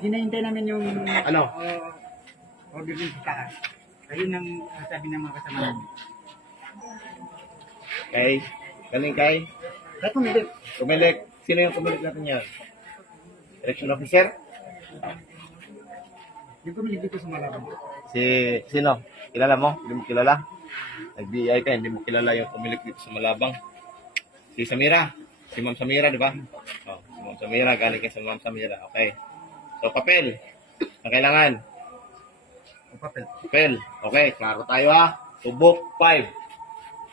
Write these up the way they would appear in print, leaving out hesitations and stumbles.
hinahintay namin yung Ano? order din sa taas. Ayun ang sabi ng mga kasama namin. Okay. Galing kay? Kahit pumilit. Kumilik. Sino yung kumilik natin yan? Election officer? Yung pumilit dito sa Malabang. Sino? Kilala mo? Hindi mo kilala? Nag-BI ka, hindi mo kilala yung kumilik dito sa Malabang. Si Samira. Si Ma'am Samira, di ba? Oh, si Ma'am Samira. Galing kay sa Ma'am Samira. Okay. So, papel. Ang kailangan? O papel. Papel. Okay, klaro tayo ha. Subok 5.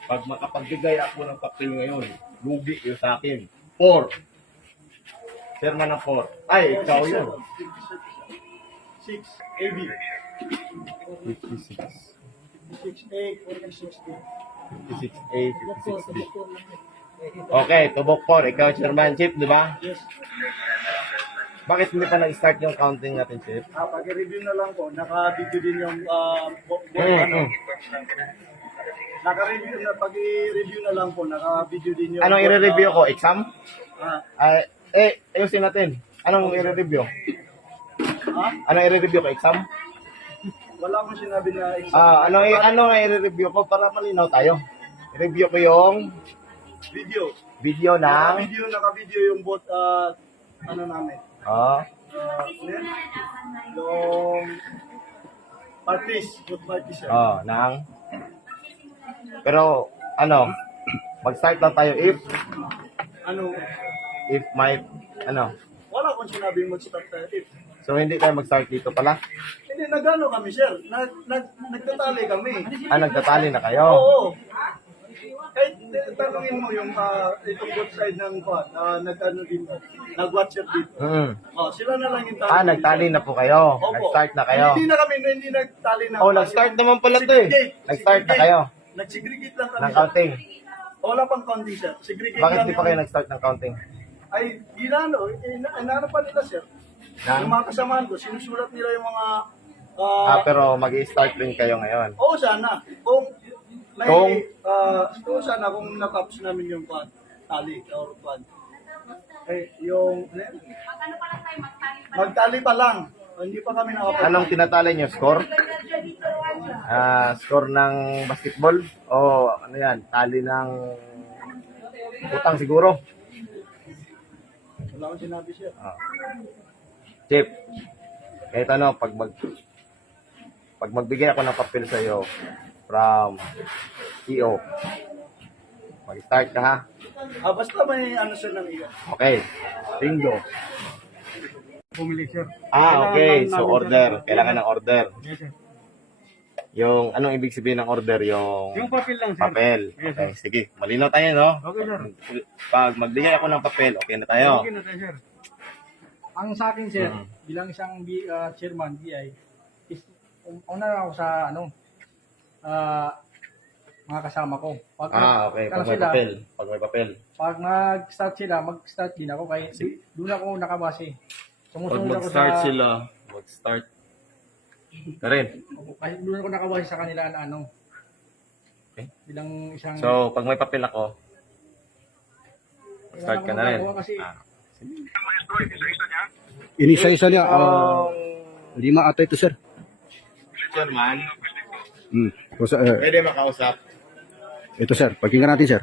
Pag makapagbigay ako ng papel ngayon, lugi yun sa akin. 4. Chairman ng 4. Ay, ikaw yun. 6 AB. 56. 6A, 46B. 56A, 56B. Okay, tubok 4. Ikaw, Chairman Chief, di ba? Yes. Bakit hindi pa nag-start yung counting natin, Chief? Pag-review na lang po, naka-video din yung naka-review na, pag-review na lang po, naka-video din yung Anong i-review ko? Exam? Ah, Ayusin natin. Anong i-review? ha? Anong i-review ko? Exam? Wala akong sinabi na exam. Anong i-review ko para malinaw tayo? I-review ko yung Video. video ng... Naka-video yung bot, ano namin. Yung parties, both parties. ng... Pero, mag-start lang tayo Ano, if my, wala akong sinabi mag-start tayo. so hindi tayo mag-start dito pala? Hindi, nag-ano kami, sir. Nagtatali kami. Nagtatali na kayo? Oo. Kahit tanungin mo yung itong both side ng nag-ano dito, nag-WhatsApp dito. Sila na lang yung tali. Nagtali na po kayo? Opo. Nag-start na kayo? Hindi nagtali na. Nag-start naman pala ito eh. Nag-start na kayo? Nag-segregate lang kami. Ng counting? Wala pang counting, sir. Segregate Bakit lang di pa kayo nag-start ng counting? Ay, inano pa nila, sir. Yung mga kasamahan ko, sinusulat nila yung mga... Pero mag-i-start rin kayo ngayon? Oo, sana. Kung sana kung natapos namin yung tali or yung magtali pa lang. Hindi pa kami nakapag. Anong tinatali nyo? Score? Score ng basketball? O ano yan? Tali ng utang siguro? Wala akong sinabi, sir. Chip, kahit pag magbigay ako ng papel sa iyo from EO, mag-start ka ha? Basta may ano, sir, ng iyo. Okay. Bingo. Pumili, sir. Okay. So, order. Kailangan ng order. Yes, sir. Yung, anong ibig sabihin ng order? Yung papel lang, sir. Papel. Yes, Okay. Sige. Malinaw tayo, no? Okay, sir. Pag magbigay ako ng papel, okay na tayo. Okay na tayo, sir. Ang sa akin, sir, bilang isang chairman, BI, is una na ako sa mga kasama ko. Okay. Pag may papel. Pag may papel. Pag mag-start sila, mag-start din ako kaya doon ako nakabase. Pag Sumusunod ako mag-start sila, mag-start ka rin. Kahit doon ako nakabase sa kanila na Okay. bilang isang... So, pag may papel ako, start ka na rin. Kasi, Inisa-isa niya. 5 ata ito, sir. Chairman, Pwede makausap. ito, sir. Pakinggan natin, sir.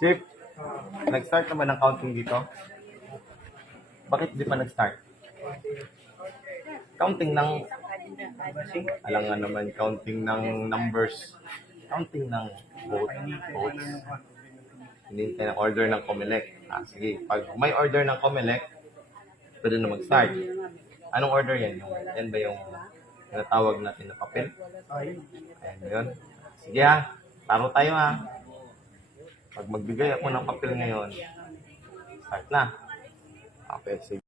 Chief, nag-start naman ang counting dito? Bakit di pa nag-start? Counting ng... Alangan naman, counting ng numbers. Counting ng votes. Hinihintay ng order ng COMELEC. Sige, pag may order ng COMELEC, pwede na mag-start. Anong order yan? Yan ba yung tinatawag natin na papel? Ayan yun. Sige ha, taro tayo ha. Pag magbigay ako ng papel ngayon, start na. Okay, sige.